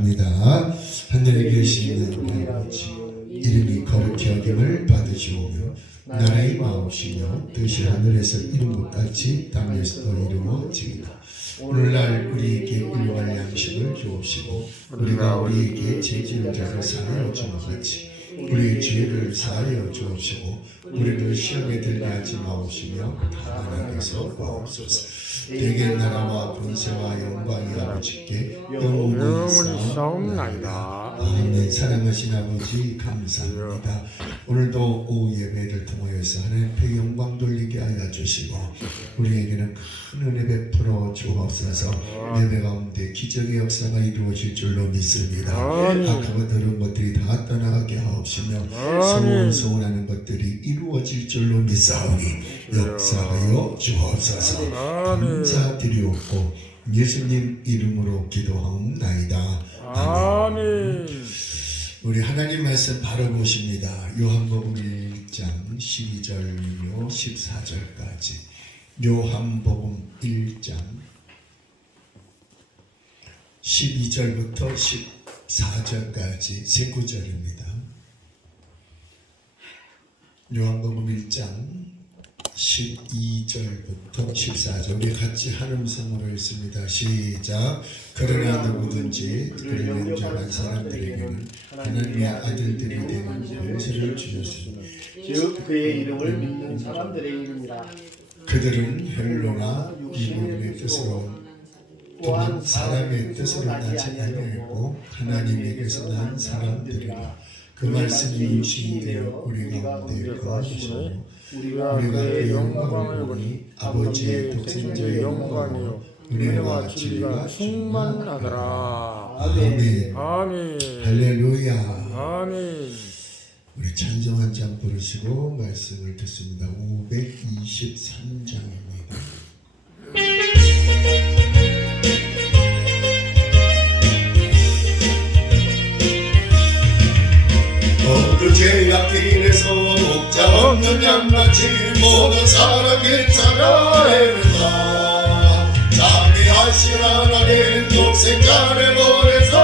시작합니다. 하늘에 계시는 우리 아버지, 이름이 거룩히 여김을 받으시오며 나라의 마옵시며 뜻이 하늘에서 이룬 것 같이 땅에서도 이루어지이다. 오늘날 우리에게 일용할 양식을 주옵시고 우리가 우리에게 죄지은 자를 사하여 주는 같이 우리의 죄를 사하여 주옵시고 우리를 시험에 들게 하지 마옵시며 다만 악에서 구하옵소서. 대개 나라와 권세와 영광이 아버지께 영원히 싸움나이다. 아멘. 사랑하신 아버지 감사합니다. 오늘도 오후 예배를 통하여서 하나님께 영광 돌리게 하여 주시고 우리에게는 큰 은혜 베풀어 주옵소서. 예배 가운데 기적의 역사가 이루어질 줄로 믿습니다. 악하고 더러운 것들이 다 떠나가게 하옵시며 소원하는 것들이 이루어질 줄로 믿사오니 역사하여 주옵소서. 감사드리옵고 예수님 이름으로 기도하옵나이다. 아멘. 우리 하나님 말씀 바로 보십니다. 요한복음 1장 12절로 14절까지. 요한복음 1장 12절부터 14절까지 세 구절입니다. 요한복음 1장 12절부터 14절 우리 같이 한 음성으로 읽습니다. 시작. 그러나 누구든지 그를 영접한 사람들에게는 하나님의 아들들이 되는 권세를 주셨으니 즉 그의 이름을 믿는 사람들의 이름이라. 그들은 혈로나 이분의 뜻으로 또한 사람의 뜻으로 나지 아니하고 하나님에게서 난 사람들이라. 그 말씀이 육신이 되어 우리 가운데 거하시고 우리가 그의 영광을 보니 아버지의 독생자의 영광이요 은혜와 진리가 충만하더라. 아멘. 아멘. 할렐루야. 아멘. 우리 찬송 한 장 부르시고 말씀을 듣습니다. 523장입니다. 그 약길에서 목자 없는 양같이 모든 사람이 찾아내는다. 자비하신 하나님 독생자를 보내서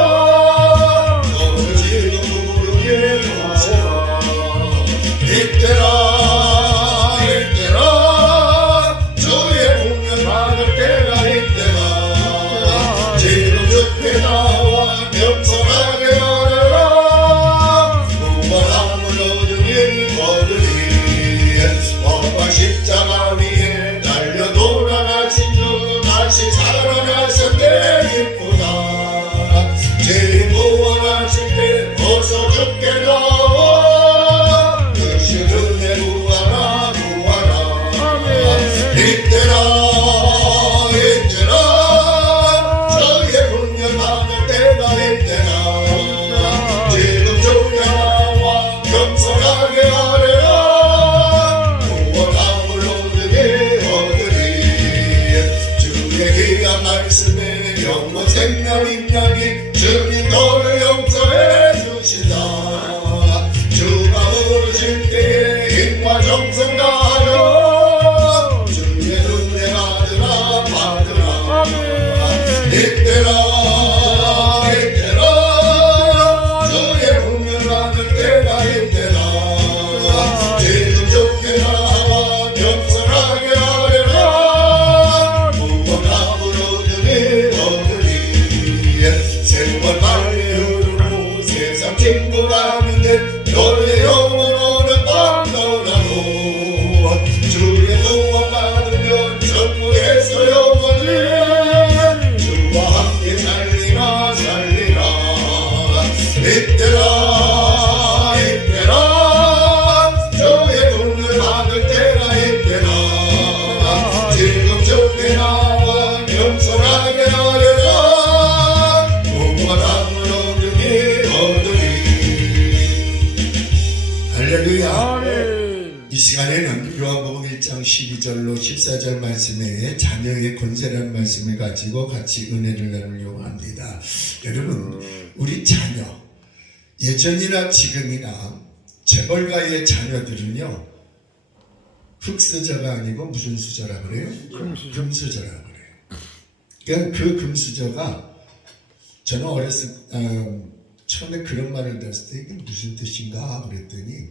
너를 지금 부르게 하시라. 이때라 이때라 주의 공연 받을 때가 이때라. 지금 주께 나와 겸손하게 십자가 위에 달려 돌아가신 주 다시 살아나셨네. 기쁘다. 죄 구원하실 때 어서 죽게 나와 다시 은혜 구하라 구하라. 이때라 이때라 저의 분열 받을 때가 이때라. 지금 주께 나와 겸손하게 하래라. 말씀에 영원 생명 임량이 주님 너를 용서해 주시다. 주가 부르실 때에 힘과 정성 다하여 주의 은혜 받으라 받으라. 이때라 이때라 주의 훈련 받을 때가 이때라. 지금 좋게 나와 겸손하게 하려라. 세월 빨리 흐르고 세상 친구라는데 너의 영혼은 떠나고 주의 구원 받으면 천국에서 영원히 주와 함께 살리라 살리라. 이때라 이때라 주의 구원을 받을 때가 이때라. 지금 좋게 나와 겸손하게 하려라. 할렐루야. 이 시간에는 요한복음 1장 12절로 14절 말씀에 자녀의 권세라는 말씀을 가지고 같이 은혜를 나누려고 합니다. 여러분, 우리 자녀 예전이나 지금이나 재벌가의 자녀들은요 흙수저가 아니고 무슨 수저라 그래요? 금수저라 그래요. 그러니까 그 금수저가 저는 처음에 그런 말을 들었을 때 이게 무슨 뜻인가 그랬더니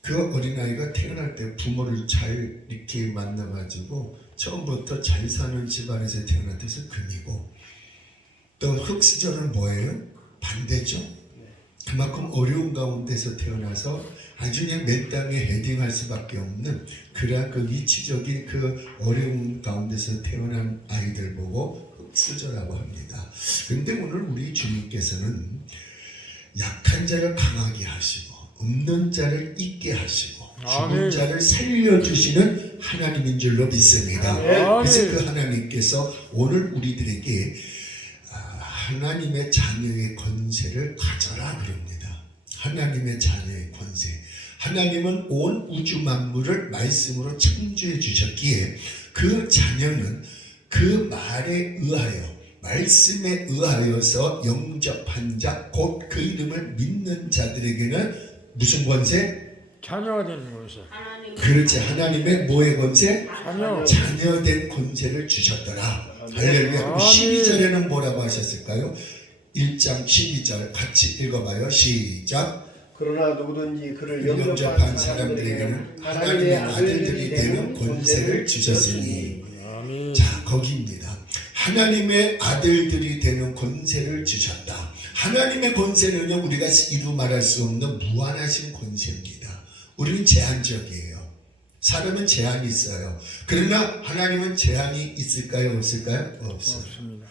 그 어린아이가 태어날 때 부모를 잘 이렇게 만나가지고 처음부터 잘 사는 집안에서 태어났다서 금이고 또 흙수저는 뭐예요? 반대죠. 그만큼 어려운 가운데서 태어나서 아주 그냥 맨 땅에 헤딩할 수밖에 없는 그러한 그 이치적인 그 어려운 가운데서 태어난 아이들 보고 흙수저라고 합니다. 근데 오늘 우리 주님께서는 약한 자를 강하게 하시고 없는 자를 있게 하시고 죽은 자를 살려주시는 하나님인 줄로 믿습니다. 그래서 그 하나님께서 오늘 우리들에게 하나님의 자녀의 권세를 가져라 그럽니다. 하나님의 자녀의 권세. 하나님은 온 우주 만물을 말씀으로 창조해 주셨기에 그 자녀는 그 말에 의하여 말씀에 의하여서 영접한 자 곧 그 이름을 믿는 자들에게는 무슨 권세? 자녀가 되는 권세. 그렇지. 하나님의 뭐의 권세? 자녀. 자녀된 권세를 주셨더라. 할렐루야. 12절에는 뭐라고 하셨을까요? 1장 12절 같이 읽어봐요. 시작. 그러나 누구든지 그를 영접한 영접한 사람들에게는 하나님의 아들들이 되는 권세를 주셨으니. 아멘. 자, 거기입니다. 하나님의 아들들이 되는 권세를 주셨다. 하나님의 권세는요, 우리가 이루 말할 수 없는 무한하신 권세입니다. 우리는 제한적이에요. 사람은 제한이 있어요. 그러나 하나님은 제한이 있을까요? 없을까요? 없어요. 없습니다.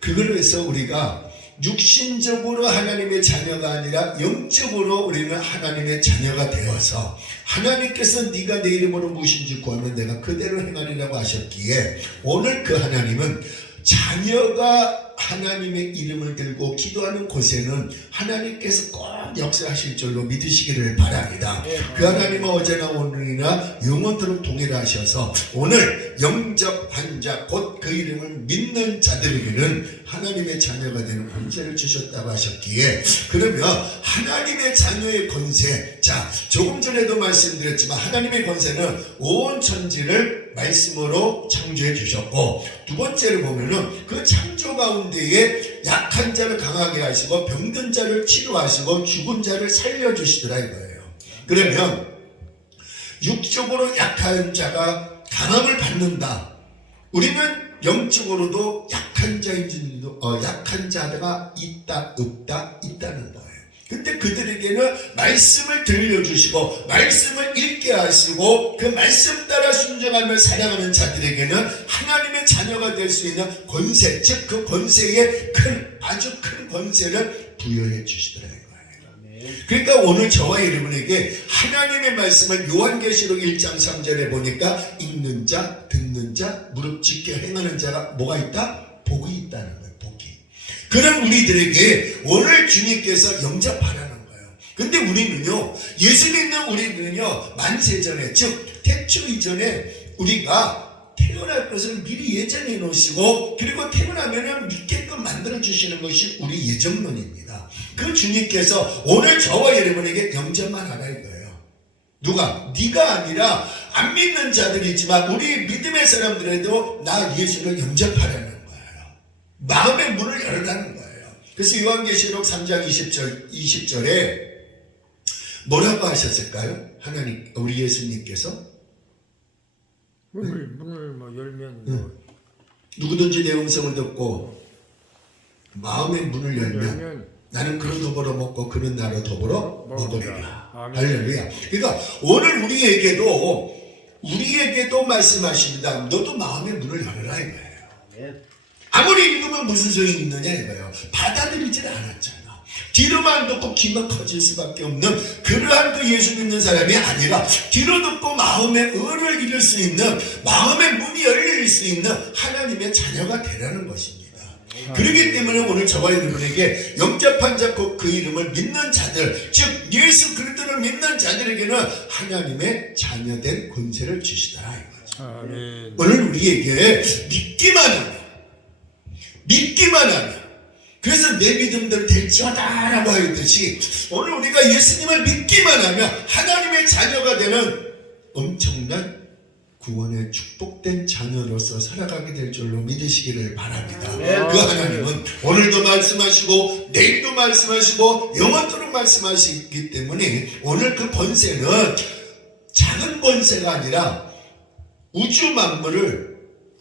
그걸 해서 우리가 육신적으로 하나님의 자녀가 아니라 영적으로 우리는 하나님의 자녀가 되어서 하나님께서 네가 내 이름으로 무엇인지 구하면 내가 그대로 행하리라고 하셨기에 오늘 그 하나님은 자녀가 하나님의 이름을 들고 기도하는 곳에는 하나님께서 꼭 역사하실 줄로 믿으시기를 바랍니다. 그 하나님은 어제나 오늘이나 영원토록 동일하셔서 오늘 영접한 자 곧 그 이름을 믿는 자들에게는 하나님의 자녀가 되는 권세를 주셨다고 하셨기에 그러면 하나님의 자녀의 권세, 자 조금 전에도 말씀드렸지만 하나님의 권세는 온 천지를 말씀으로 창조해 주셨고 두 번째로 보면은 그 창조 가운데에 약한 자를 강하게 하시고 병든 자를 치료하시고 죽은 자를 살려주시더라 이거예요. 그러면 육적으로 약한 자가 강함을 받는다. 우리는 영적으로도 약한 자가 있다 없다 있다는 거예요. 근데 그들에게는 말씀을 들려주시고 말씀을 읽게 하시고 그 말씀 따라 순종하며 살아가는 자들에게는 하나님의 자녀가 될 수 있는 권세, 즉 그 권세에 아주 큰 권세를 부여해 주시더라 이거예요. 그러니까 오늘 저와 여러분에게 하나님의 말씀을 요한계시록 1장 3절에 보니까 읽는 자, 듣는 자, 무릎 꿇게 행하는 자가 뭐가 있다? 복이 있다는 거예요. 복이. 그런 우리들에게 오늘 주님께서 영접하라는 거예요. 근데 우리는요, 예수 믿는 우리는요, 만세전에, 즉 태초 이전에 우리가 태어날 것을 미리 예정해 놓으시고 그리고 태어나면 믿게끔 만들어 주시는 것이 우리 예정론입니다. 그 주님께서 오늘 저와 여러분에게 영접만 하라 이거예요. 누가? 네가 아니라 안 믿는 자들이지만 우리 믿음의 사람들에도 나 예수를 영접하라는 거예요. 마음의 문을 열라는 거예요. 그래서 요한계시록 3장 20절에 뭐라고 하셨을까요? 하나님, 우리 예수님께서 문을 뭐 열면 누구든지 내 음성을 듣고 마음의 문을 열면 나는 그런 더불어 먹고 그는 나로 더불어 먹으리라. 할렐루야. 그러니까 오늘 우리에게도 말씀하십니다. 너도 마음의 문을 열어라 이거예요. 아무리 읽으면 무슨 소용이 있느냐 이거예요. 받아들이질 않았잖아. 귀로만 듣고 귀만 커질 수밖에 없는 그러한 그 예수 믿는 사람이 아니라 귀로 듣고 마음의 은을 잃을 수 있는 마음의 문이 열릴 수 있는 하나님의 자녀가 되라는 것입니다. 그렇기 때문에 오늘 저와 여러분에게 영접한 자 곧 그 이름을 믿는 자들, 즉 예수 그리스도를 믿는 자들에게는 하나님의 자녀된 권세를 주시더라 이거죠. 아멘. 오늘 우리에게 믿기만 하면 그래서 내 믿음대로 될지어다라고 하였듯이 오늘 우리가 예수님을 믿기만 하면 하나님의 자녀가 되는 엄청난 구원의 축복된 자녀로서 살아가게 될 줄로 믿으시기를 바랍니다. 네. 그 하나님은 오늘도 말씀하시고 내일도 말씀하시고 영원토록 말씀하시기 때문에 오늘 그 권세는 작은 권세가 아니라 우주 만물을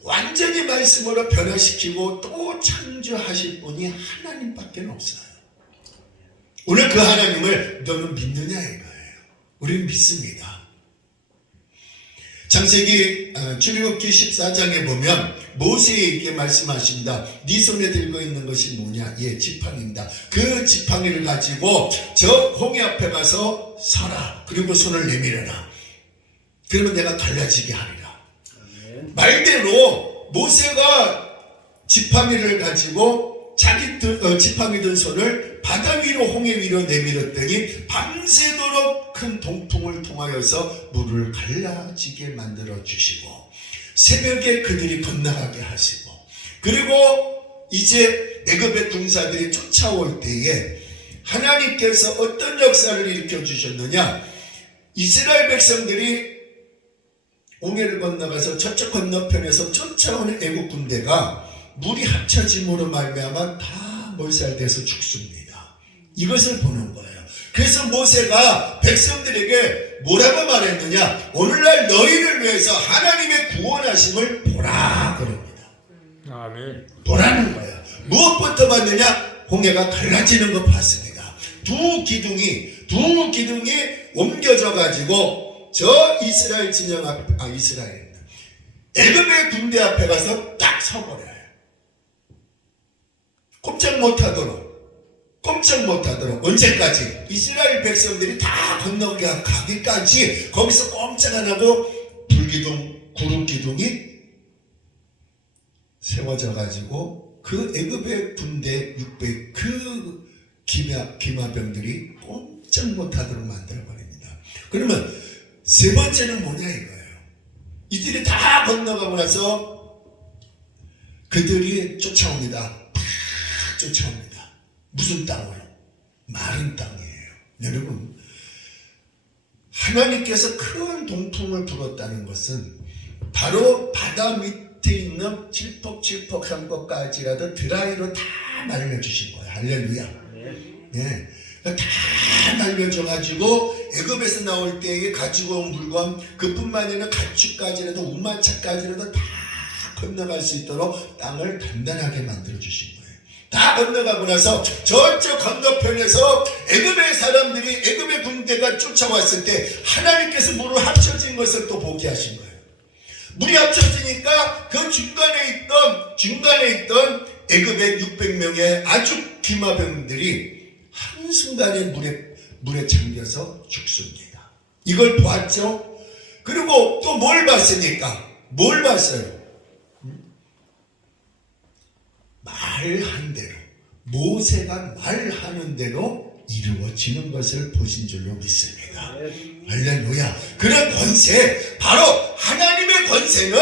완전히 말씀으로 변화시키고 또 창조하실 분이 하나님밖에 없어요. 오늘 그 하나님을 너는 믿느냐 이거예요. 우리는 믿습니다. 창세기 출애굽기 14장에 보면 모세에게 말씀하십니다. 네 손에 들고 있는 것이 뭐냐? 예, 지팡이입니다. 그 지팡이를 가지고 저 홍해 앞에 가서 서라. 그리고 손을 내밀어라. 그러면 내가 갈라지게 하리라. 말대로 모세가 지팡이를 가지고 자기 지팡이 든 손을 바다 위로 홍해 위로 내밀었더니 밤새도록 큰 동풍을 통하여서 물을 갈라지게 만들어 주시고 새벽에 그들이 건너가게 하시고 그리고 이제 애굽의 군사들이 쫓아올 때에 하나님께서 어떤 역사를 일으켜 주셨느냐? 이스라엘 백성들이 홍해를 건너가서 저쪽 건너편에서 쫓아오는 애국 군대가 물이 합쳐짐으로 말미암아 다 몰살돼서 죽습니다. 이것을 보는 거예요. 그래서 모세가 백성들에게 뭐라고 말했느냐? 오늘날 너희를 위해서 하나님의 구원하심을 보라 그럽니다. 아멘. 보라는 거예요. 무엇부터 봤느냐? 홍해가 갈라지는 거 봤습니다. 두 기둥이 옮겨져 가지고 저 이스라엘 진영 앞, 이스라엘 애굽의 군대 앞에 가서 딱 서버려요. 꼼짝 못하도록 언제까지? 이스라엘 백성들이 다 건너가기까지 거기서 꼼짝 안 하고 불기둥, 구름기둥이 세워져 가지고 그 애굽의 군대 600 그 기마병들이 꼼짝 못하도록 만들어버립니다. 그러면 세 번째는 뭐냐 이거예요. 이들이 다 건너가고 나서 그들이 쫓아옵니다. 무슨 땅으로? 마른 땅이에요. 여러분, 하나님께서 큰 동풍을 불었다는 것은 바로 바다 밑에 있는 칠퍽칠퍽한 것까지라도 드라이로 다 말려주신 거예요. 할렐루야. 네. 다 말려줘가지고 애굽에서 나올 때에 가지고 온 물건 그뿐만 아니라 가축까지라도 우마차까지라도 다 건너갈 수 있도록 땅을 단단하게 만들어 주신 거예요. 다 건너가고 나서 저쪽 건너편에서 애굽의 사람들이 애굽의 군대가 쫓아왔을 때 하나님께서 물을 합쳐진 것을 또 보게 하신 거예요. 물이 합쳐지니까 그 중간에 있던 애굽의 600명의 아주 기마병들이 한순간에 물에 잠겨서 죽습니다. 이걸 보았죠? 그리고 또 뭘 봤습니까? 뭘 봤어요? 말한 대로 모세가 말하는 대로 이루어지는 것을 보신 줄로 믿습니다. 할렐루야. 그런 권세, 바로 하나님의 권세는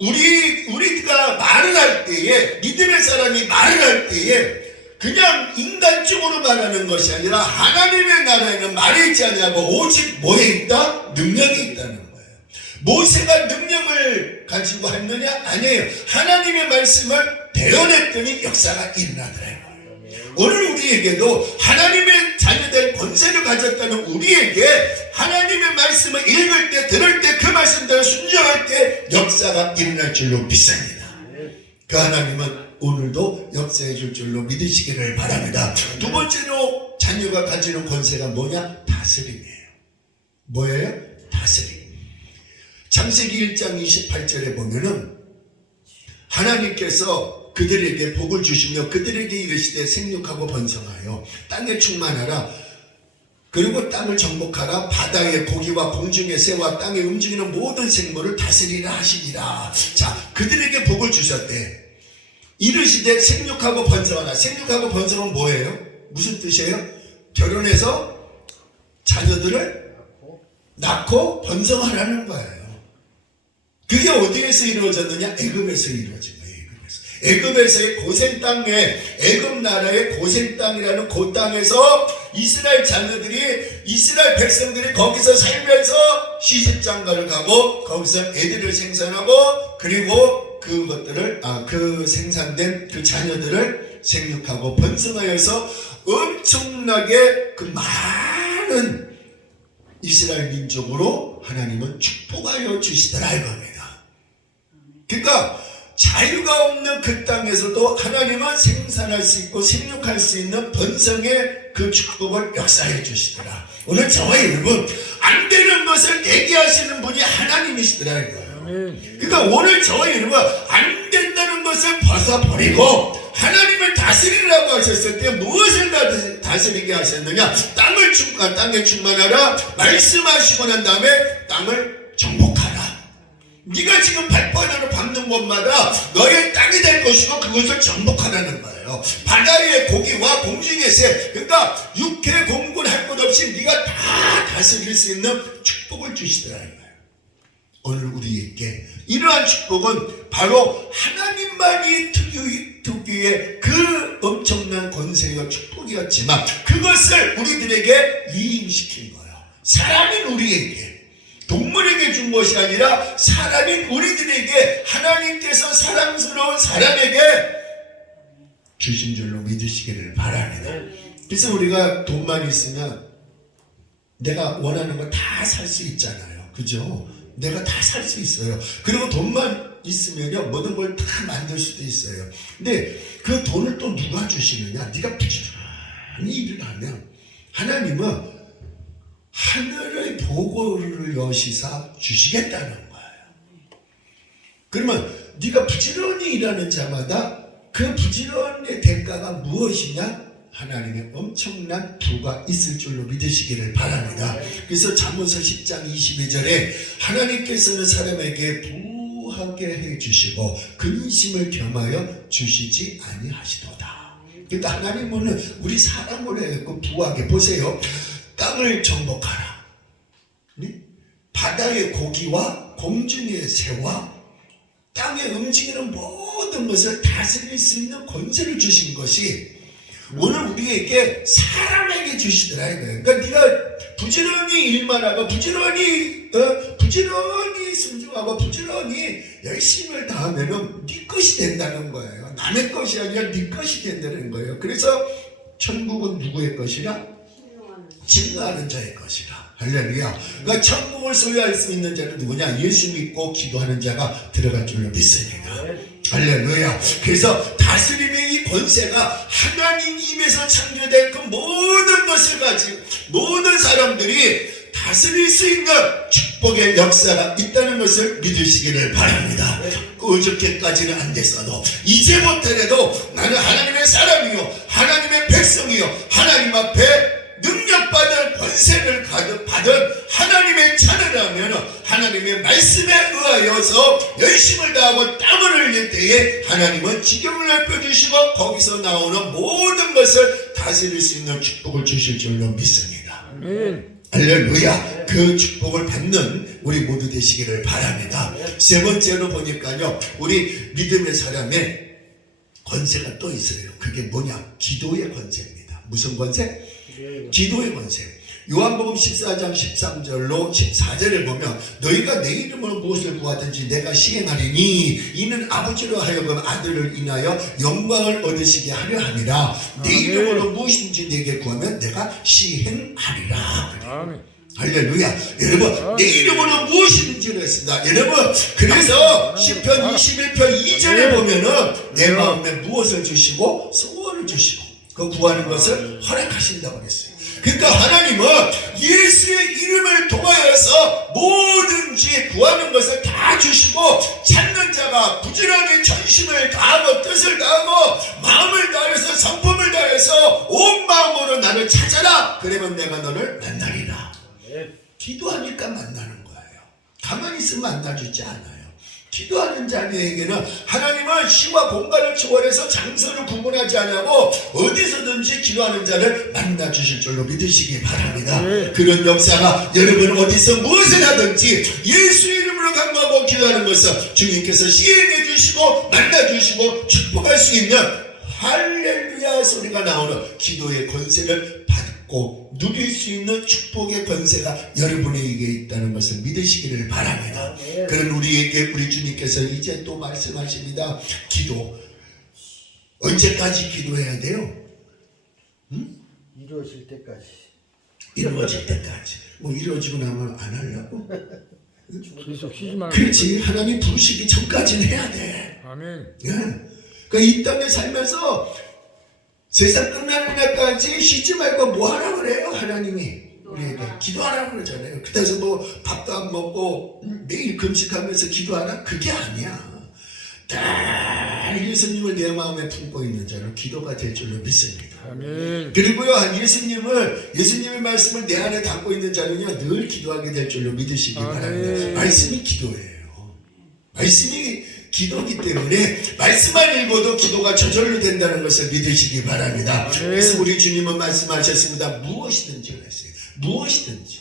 우리가 말을 할 때에, 믿음의 사람이 말을 할 때에 그냥 인간적으로 말하는 것이 아니라 하나님의 나라에는 말이 있지 않냐고 오직 뭐에 있다? 능력이 있다는 거예요. 모세가 능력을 가지고 했느냐? 아니에요. 하나님의 말씀을 대언했더니 역사가 일어나더라고요. 오늘 우리에게도 하나님의 자녀된 권세를 가졌다는 우리에게 하나님의 말씀을 읽을 때, 들을 때, 그 말씀대로 순종할 때 역사가 일어날 줄로 믿습니다. 그 하나님은 오늘도 역사해 줄 줄로 믿으시기를 바랍니다. 두 번째로 자녀가 가지는 권세가 뭐냐? 다스림이에요. 뭐예요? 다스림. 창세기 1장 28절에 보면은 하나님께서 그들에게 복을 주시며 그들에게 이르시되 생육하고 번성하여 땅에 충만하라. 그리고 땅을 정복하라. 바다의 고기와 공중의 새와 땅에 움직이는 모든 생물을 다스리라 하시니라. 자, 그들에게 복을 주셨대. 이르시되 생육하고 번성하라. 생육하고 번성은 뭐예요? 무슨 뜻이에요? 결혼해서 자녀들을 낳고 번성하라는 거예요. 그게 어디에서 이루어졌느냐? 애굽에서 이루어진 거예요. 애굽에서의 고생 땅에, 애굽 나라의 고생 땅이라는 그 땅에서 이스라엘 자녀들이 이스라엘 백성들이 거기서 살면서 시집장가를 가고 거기서 애들을 생산하고 그리고 그것들을 그 생산된 그 자녀들을 생육하고 번성하여서 엄청나게 그 많은 이스라엘 민족으로 하나님은 축복하여 주시더라 이겁니다. 그러니까 자유가 없는 그 땅에서도 하나님은 생산할 수 있고 생육할 수 있는 번성의 그 축복을 역사해 주시더라. 오늘 저와 여러분 안 되는 것을 되게 하시는 분이 하나님이시더라 이거예요. 그러니까 오늘 저와 여러분 안 된다는 것을 벗어버리고 하나님을 다스리라고 하셨을 때 무엇을 다스리게 하셨느냐? 땅에 충만하라 말씀하시고 난 다음에 땅을 정복하라. 네가 지금 발바닥으로 밟는 곳마다 너의 땅이 될 것이고 그것을 정복하라는 거예요. 바다의 고기와 공중의 새, 그러니까 육해 공군 할 것 없이 네가 다 다스릴 수 있는 축복을 주시더라는 거예요. 오늘 우리에게 이러한 축복은 바로 하나님만이 특유의 그 엄청난 권세와 축복이었지만 그것을 우리들에게 위임시킨 거예요. 사람인 우리에게, 동물에게 준 것이 아니라 사람인 우리들에게 하나님께서 사랑스러운 사람에게 주신 줄로 믿으시기를 바랍니다. 그래서 우리가 돈만 있으면 내가 원하는 거 다 살 수 있잖아요. 그죠? 내가 다 살 수 있어요. 그리고 돈만 있으면요 모든 걸 다 만들 수도 있어요. 근데 그 돈을 또 누가 주시느냐? 네가 부지런히 일을 하면 하나님은 하늘의 보고를 여시사 주시겠다는 거예요. 그러면 네가 부지런히 일하는 자마다 그 부지런의 대가가 무엇이냐? 하나님의 엄청난 부가 있을 줄로 믿으시기를 바랍니다. 그래서 잠언서 10장 22절에 하나님께서는 사람에게 부하게 해주시고 근심을 겸하여 주시지 아니하시도다. 그러니까 하나님은 우리 사람을 해서 부하게, 보세요. 땅을 정복하라. 네? 바다의 고기와 공중의 새와 땅에 움직이는 모든 것을 다스릴 수 있는 권세를 주신 것이 오늘 우리에게 사람에게 주시더라 이거예요. 그러니까 네가 부지런히 일만 하고 부지런히 순종하고 부지런히 열심을 다하면은 네 것이 된다는 거예요. 남의 것이 아니라 네 것이 된다는 거예요. 그래서 천국은 누구의 것이라? 증거하는 자의 것이라. 할렐루야. 그러니까 천국을 소유할 수 있는 자는 누구냐? 예수 믿고 기도하는 자가 들어갈 줄로 믿습니다. 할렐루야. 그래서 다스림의 이 권세가 하나님 입에서 창조된 그 모든 것을 가지고 모든 사람들이 다스릴 수 있는 축복의 역사가 있다는 것을 믿으시기를 바랍니다. 어저께까지는 안 됐어도 이제부터라도 나는 하나님의 사람이요 하나님의 백성이요 하나님 앞에 능력받은 권세를 받은 하나님의 자녀라면 하나님의 말씀에 의하여서 열심을 다하고 땀을 흘릴 때에 하나님은 지경을 넓혀주시고 거기서 나오는 모든 것을 다스릴 수 있는 축복을 주실 줄로 믿습니다. 할렐루야. 그 축복을 받는 우리 모두 되시기를 바랍니다. 세 번째로 보니까요 우리 믿음의 사람의 권세가 또 있어요. 그게 뭐냐? 기도의 권세입니다. 무슨 권세? 기도의 권세. 요한복음 14장 13절로 14절을 보면 너희가 내 이름으로 무엇을 구하든지 내가 시행하리니 이는 아버지로 하여금 아들을 인하여 영광을 얻으시게 하려 함이라. 내 이름으로 무엇인지 내게 구하면 내가 시행하리라. 아멘. 할렐루야. 여러분 내 이름으로 무엇이든지를 했습니다. 여러분 그래서 시편 21편 2절에 보면은 내 마음에 무엇을 주시고 소원을 주시고 그 구하는 것을 허락하신다고 그랬어요. 그러니까 하나님은 예수의 이름을 통하여서 뭐든지 구하는 것을 다 주시고 찾는 자가 부지런히 전심을 다하고 뜻을 다하고 마음을 다해서 성품을 다해서 온 마음으로 나를 찾아라. 그러면 내가 너를 만나리라. 기도하니까 만나는 거예요. 가만히 있으면 만나주지 않아요. 기도하는 자에게는 하나님은 시와 공간을 초월해서 장소를 구분하지 않고 어디서든지 기도하는 자를 만나주실 줄로 믿으시기 바랍니다. 그런 역사가 여러분 어디서 무엇을 하든지 예수 이름으로 간구하고 기도하는 것을 주님께서 시행해 주시고 만나주시고 축복할 수 있는 할렐루야 소리가 나오는 기도의 권세를 잡고 누릴 수 있는 축복의 권세가 여러분에게 있다는 것을 믿으시기를 바랍니다. 그런 우리에게 우리 주님께서 이제 또 말씀하십니다. 기도 언제까지 기도해야 돼요? 이루어질 때까지. 이루어질 때까지. 뭐 이루어지고 나면 안 하려고? 계속 쉬지 말고. 그렇지. 하나님 부르시기 전까지는 해야 돼. 아멘. 예. 그러니까 이 땅에 살면서 세상 끝나는 날까지 쉬지 말고 뭐 하라 그래요? 하나님이 우리에게 기도하라 그러잖아요. 그래서 뭐 밥도 안 먹고 매일 금식하면서 기도하라? 그게 아니야. 다 예수님을 내 마음에 품고 있는 자는 기도가 될 줄로 믿습니다. 아멘. 그리고요, 예수님의 말씀을 내 안에 담고 있는 자는요, 늘 기도하게 될 줄로 믿으시기 바랍니다. 말씀이 기도예요. 말씀이 기도이기 때문에 말씀만 읽어도 기도가 저절로 된다는 것을 믿으시기 바랍니다. 그래서 우리 주님은 말씀하셨습니다. 무엇이든지 하세요. 무엇이든지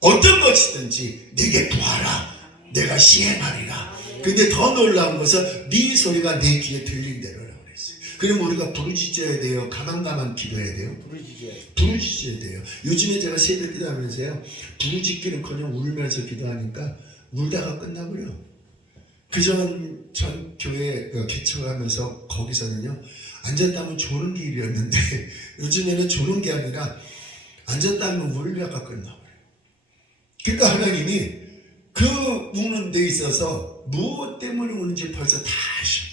어떤 것이든지 내게 구하라. 내가 시행하리라. 근데 더 놀라운 것은 네 소리가 내 귀에 들린 대로라고 그랬어요. 그럼 우리가 부르짖어야 돼요? 가만 기도해야 돼요? 부르짖어야 돼요. 요즘에 제가 새벽 기도하면서요, 부르짖기는커녕 울면서 기도하니까 울다가 끝나버려. 전 교회 개척하면서 거기서는요, 앉았다 하면 조는 길이었는데 요즘에는 조는 게 아니라 앉았다 하면 울다가 끝나버려요. 그러니까 하나님이 그 우는 데 있어서 무엇 때문에 우는지 벌써 다 아셔.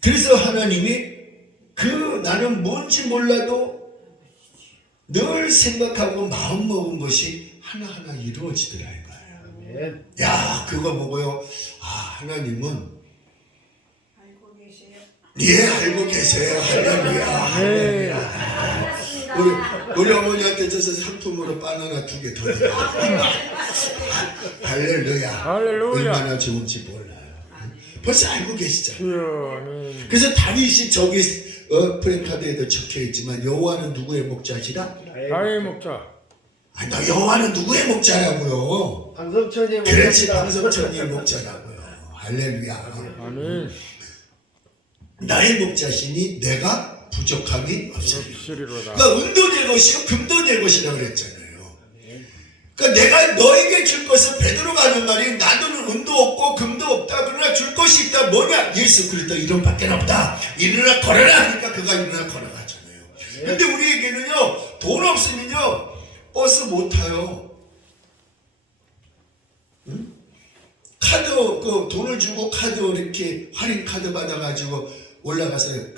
그래서 하나님이 나는 뭔지 몰라도 늘 생각하고 마음먹은 것이 하나하나 이루어지더라 이거예요. 야, 그거 보고요, 하나님은 알고 계세요. 예, 알고 계세요. 할렐루야. 우리 어머니한테 줘서 상품으로 바나나 2개 더 드려요. 할렐루야. 할렐루야. 얼마나 좋은지 몰라요. 벌써 알고 계시잖아요. 주여. 그래서 다윗이 저기 프랭카드에도 적혀 있지만 여호와는 누구의 목자시라? 나의 목자. 너 여호와는 누구의 목자라고요? 방성천의 그렇지, 방성천의 목자라고요. 할렐루야. 아멘. 나의 목자시니 내가 부족함이 없으리라. 없으리로다. 그러니까 은도 내 것이요 금도 내 것이라 그랬잖아요. 그러니까 내가 너에게 줄 것은, 베드로가 하는 말이, 나도는 은도 없고 금도 없다. 그러나 줄 것이 있다. 뭐냐? 예수 그리스도 이름밖에 없다. 일어나 걸어라 하니까 그가 일어나 걸어가잖아요. 근데 우리에게는요, 돈 없으면요 버스 못 타요. 응? 카드, 돈을 주고 카드 이렇게 할인 카드 받아가지고 올라가서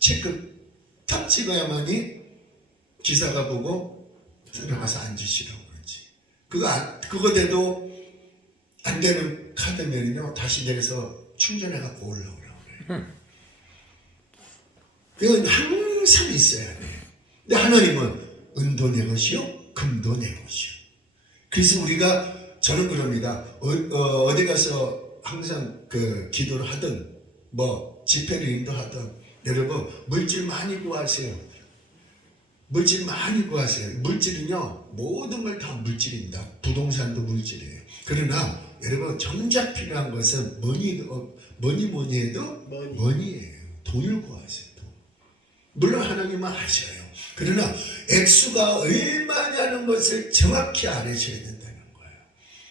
체크 탑 찍어야만이 기사가 보고 들어가서 앉으시라고 그러지. 그거 돼도 안 되는 카드면요, 다시 내려서 충전해 갖고 올라오라고 그래요. 이건 항상 있어야 돼요. 근데 하나님은 은도 내 것이요 금도 내 것이요. 그래서 저는 그럽니다. 어디 가서 항상 기도를 하든 뭐 집회를 인도하든, 여러분 물질 많이 구하세요. 물질 많이 구하세요. 물질은요, 모든 걸 다 물질입니다. 부동산도 물질이에요. 그러나 여러분 정작 필요한 것은 뭐니 해도 머니예요. 돈을 구하세요. 돈. 물론 하나님은 아셔요. 그러나 액수가 얼마냐는 것을 정확히 알으셔야 된다는 거예요.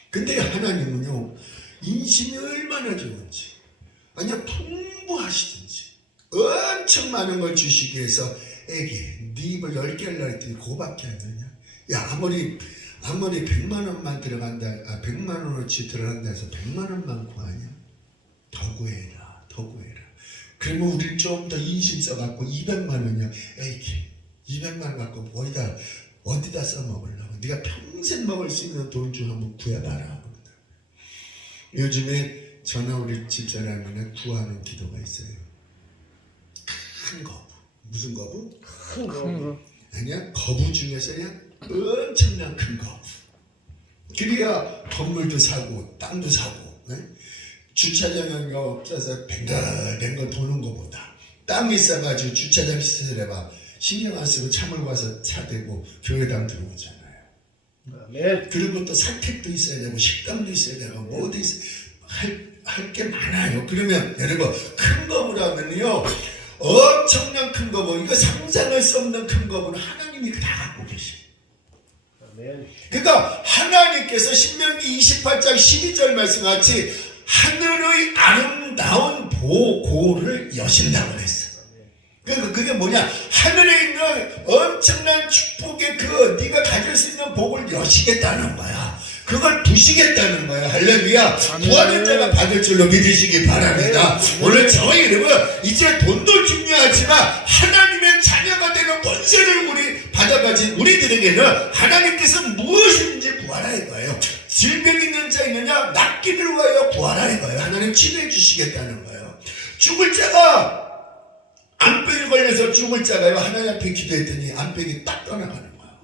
근데 하나님은요, 인심이 얼마나 좋은지, 아니야 풍부하시든지 엄청 많은 걸 주시기 위해서 애기 네 입을 10개 하려고 했더니 그거밖에 안 되냐. 야, 아무리 100만 원만 들어간다, 100만 원어치 들어간다 해서 100만 원만 구하냐? 더 구해라. 그러면 우리 좀 더 인심 써갖고 200만 원이야. 애기 200만 원 갖고 어디다 써먹으려고? 네가 평생 먹을 수 있는 돈 좀 한번 구해봐라. 요즘에 저나 우리 집사람이나 구하는 기도가 있어요. 큰 거부. 무슨 거부? 큰 거. 아니야, 거부 중에서야 엄청난 큰 거부. 그래야 건물도 사고 땅도 사고, 네? 주차장이 없어서 뱅글뱅글 도는 것보다 땅 있어가지고 주차장 시설해봐. 신경 안 쓰고 차 몰고 와서 차 대고 교회당 들어오잖아요. 네. 그리고 또 사택도 있어야 되고 식당도 있어야 되고 뭐도 있어야 할 게 많아요. 그러면 여러분 큰 거부라면요, 엄청난 큰 거분, 이거 상상할 수 없는 큰 거분 하나님이 다 갖고 계시. 아멘. 그러니까 하나님께서 신명기 28장 12절 말씀같이 하늘의 아름다운 보고를 여신다고 그랬어. 그러니까 그게 뭐냐? 하늘에 있는 엄청난 축복의 그 네가 가질 수 있는 복을 여시겠다는 거야. 그걸 부시겠다는 거야. 할렐루야. 구하는 자가 받을 줄로 믿으시기 바랍니다. 오늘 저희 여러분 이제 돈도 중요하지만 하나님의 자녀가 되는 권세를 우리 받아가진 우리들에게는 하나님께서 무엇인지 구하라 이거예요. 질병 있는 자 있느냐? 낫기를 위하여 구하라 이거예요. 하나님 치료해 주시겠다는 거예요. 죽을 자가 암병이 걸려서 죽을 자가요. 하나님 앞에 기도했더니 암병이 딱 떠나가는 거예요.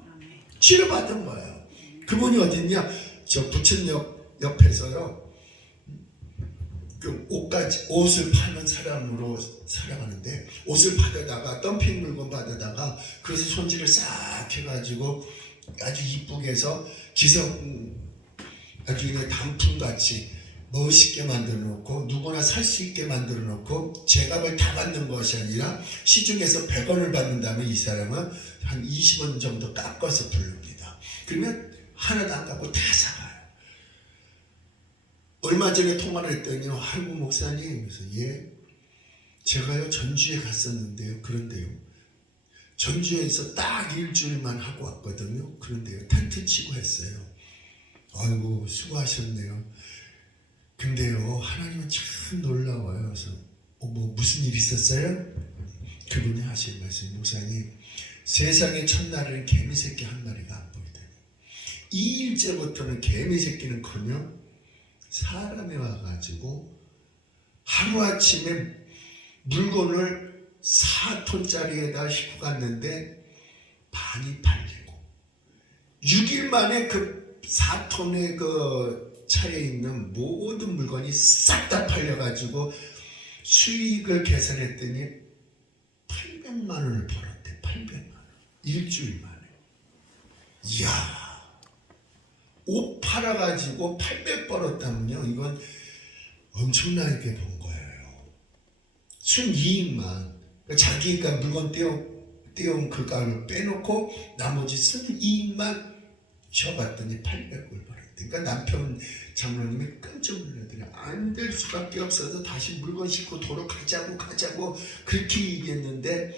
치료받은 거예요. 그분이 어딨냐? 저 부천역 옆에서요. 그 옷을 파는 사람으로 살아가는데 옷을 받아다가 덤핑 물건 받아다가 그래서 손질을 싹 해가지고 아주 이쁘게 해서 기성 아주 그냥 단품같이 멋있게 만들어 놓고 누구나 살 수 있게 만들어 놓고 제값을 다 받는 것이 아니라 시중에서 100원을 받는다면 이 사람은 한 20원 정도 깎아서 부릅니다. 그러면 하나도 안 깎고 다 사가요. 얼마 전에 통화를 했더니 아이고 목사님 그래서 예 제가요 전주에 갔었는데요. 그런데요 전주에서 딱 일주일만 하고 왔거든요. 그런데요 텐트 치고 했어요. 아이고 수고하셨네요. 근데요 하나님은 참 놀라워요. 그래서 뭐 무슨 일 있었어요? 그분이 하신 말씀 목사님 세상의 첫날에는 개미새끼 한 마리가 안 보이더니 2일째부터는 개미새끼는커녕 사람이 와가지고 하루아침에 물건을 4톤짜리에다 싣고 갔는데 반이 팔리고 6일 만에 그 4톤의 그 차에 있는 모든 물건이 싹 다 팔려가지고 수익을 계산했더니 800만 원을 벌었대. 800만 원. 일주일 만에. 이야. 옷 팔아가지고 800 벌었다면요. 이건 엄청나게 번 거예요. 순이익만. 자기가 물건 떼온 그 값을 빼놓고 나머지 순이익만 쉬어봤더니 800을 벌었대. 그러니까 남편 장로님이 깜짝 놀라더니 안 될 수밖에 없어서 다시 물건 싣고 도로 가자고 그렇게 얘기했는데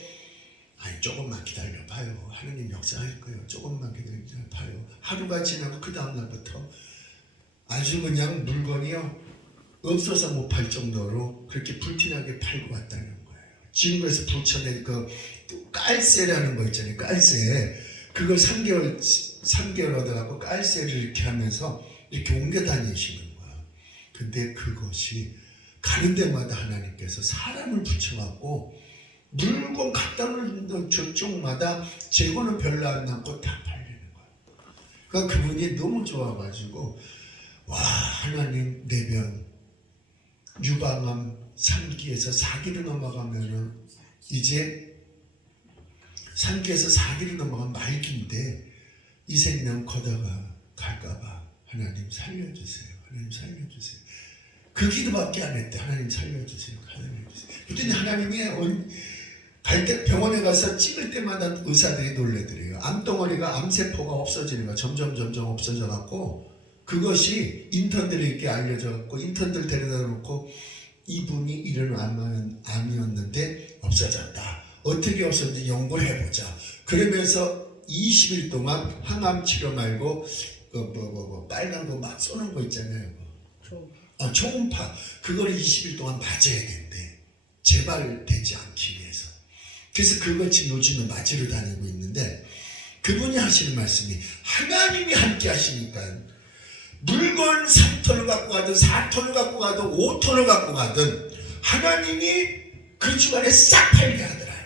아니 조금만 기다려봐요. 하나님 역사할 거예요. 조금만 기다려봐요. 하루가 지나고 그 다음날부터 아주 그냥 물건이요 없어서 못 팔 정도로 그렇게 불티나게 팔고 왔다는 거예요. 지금 그래서 부천에 그 깔새라는 거 있잖아요. 깔새 그걸 3개월 얻어갖고 깔새를 이렇게 하면서 이렇게 옮겨 다니시는 거야. 근데 그것이 가는 데마다 하나님께서 사람을 붙여갖고 물건 갖다 놓는 저쪽마다 재고는 별로 안 남고 다 팔리는 거야. 그러니까 그분이 너무 좋아가지고 와 하나님 내변 유방암 3기에서 4기로 넘어가면은 이제 3기에서 4기로 넘어가면 말기인데 이 생명 걷어가 갈까봐 하나님 살려주세요. 하나님 살려주세요. 그 기도밖에 안 했대. 하나님 살려주세요. 하나님 살려주세요. 그랬더니 하나님이 갈 때 병원에 가서 찍을 때마다 의사들이 놀래더래요. 암덩어리가 암세포가 없어지는 거야. 점점 없어져 갖고 그것이 인턴들에게 알려져 갖고 인턴들 데려다 놓고 이분이 이런 암이었는데 없어졌다. 어떻게 없어졌는지 연구해보자. 그러면서 20일 동안 항암 치료 말고 빨간 거 막 쏘는 거 있잖아요. 초음파. 그걸 20일 동안 맞아야 된대. 재발되지 않기 위해서. 그래서 그걸 지금 요즘에 맞으러 다니고 있는데 그분이 하시는 말씀이 하나님이 함께 하시니까 물건 3톤을 갖고 가든 4톤을 갖고 가든 5톤을 갖고 가든 하나님이 그 주간에 싹 팔게 하더라고요.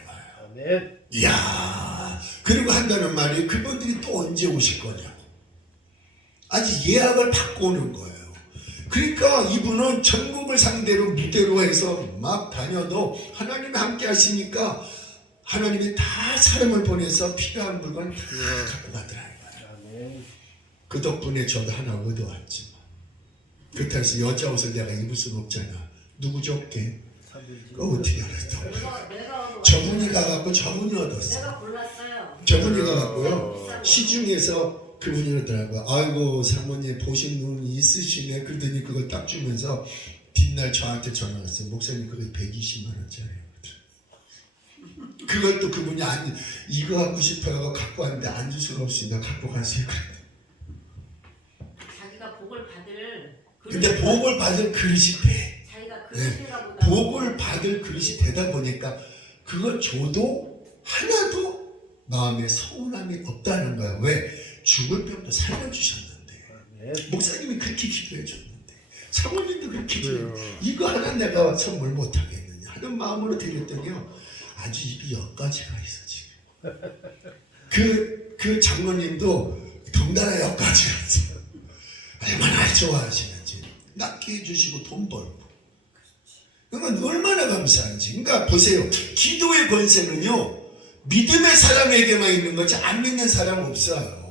아멘. 이야. 그리고 한다는 말이 그분들이 또 언제 오실 거냐고. 아직 예약을 받고 오는 거예요. 그러니까 이분은 전국을 상대로 무대로 해서 막 다녀도 하나님이 함께 하시니까 하나님이 다 사람을 보내서 필요한 물건 다 갖고 가더라고요. 아멘. 그 덕분에 저도 하나 얻어왔지만 그렇다고 해서 여자 옷을 내가 입을 수는 없잖아. 누구 줬게? 그거 어떻게 알았어? 내가 저분이 가갖고 저분이 얻었어. 내가 골랐어요. 저분이 가갖고요 시중에서 그분이 그러더라고요. 아이고 사모님 보신 눈이 있으시네. 그러더니 그걸 딱 주면서 뒷날 저한테 전화 왔어요. 목사님 그거 120만 원짜리예요. 그걸 또 그분이 아니 이거 갖고 싶어요 갖고 왔는데 안 줄 수가 없으니까 갖고 가세요. 자기가 복을 받을 근데 복을 받을 그릇이 돼. 자기가 그릇이라 보다 복을 받을 그릇이 되다 보니까 그걸 줘도 하나도 마음에 서운함이 없다는 거야. 왜? 죽을 병도 살려주셨는데 목사님이 그렇게 기도해 줬는데 사모님도 그렇게 그래요. 이거 하나 내가 선물 못하겠느냐 하는 마음으로 드렸더니요 아주 입이 여기까지가 있어 지금. 그 장로님도 덩달아 여기까지 갔어요. 얼마나 좋아하시는지 낫게 해주시고 돈 벌고 그건 얼마나 감사한지. 그러니까 보세요. 기도의 권세는요 믿음의 사람에게만 있는 거지 안 믿는 사람 없어요.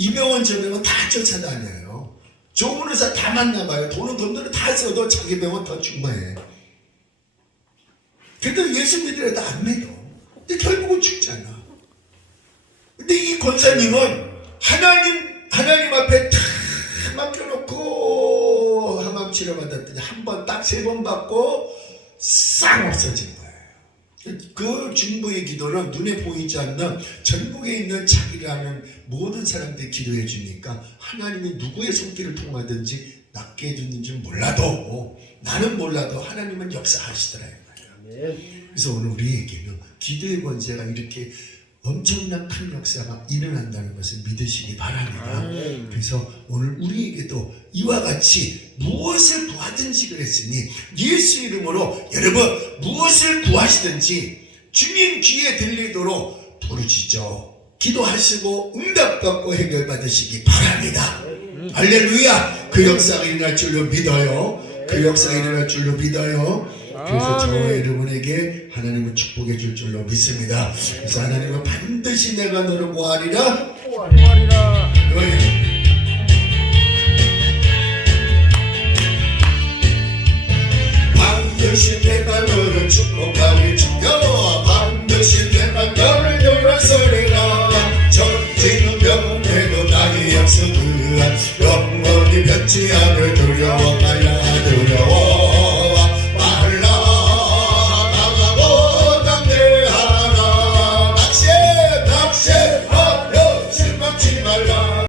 이 병원 저 병원 다 쫓아다녀요. 좋은 의사 다 만나봐요. 돈을 다 써도 자기 병원 더 중마해. 그래도 예수 믿으려도 안 믿어. 근데 결국은 죽잖아. 근데 이 권사님은 하나님 앞에 다 맡겨놓고 항암 치료 받았더니 한 번 딱 3번 받고 싹 없어진 거예요. 그 중보의 기도는 눈에 보이지 않는 전국에 있는 자기라는 모든 사람들이 기도해 주니까 하나님이 누구의 손길을 통하든지 낫게 해주는지 몰라도 나는 몰라도 하나님은 역사하시더라고요. 그래서 오늘 우리에게는 기도의 권세가 이렇게 엄청난 큰 역사가 일어난다는 것을 믿으시기 바랍니다. 그래서 오늘 우리에게도 이와 같이 무엇을 구하든지 그랬으니 예수 이름으로 여러분 무엇을 구하시든지 주님 귀에 들리도록 부르짖어 기도하시고 응답받고 해결받으시기 바랍니다. 할렐루야. 그 역사가 일어날 줄로 믿어요. 그 역사가 일어날 줄로 믿어요. 그래서 저와 여러분에게 하나님은 축복해 줄 줄로 믿습니다. 그래서 하나님은 반드시 내가 너를 구하리라. 구하리라. 너에게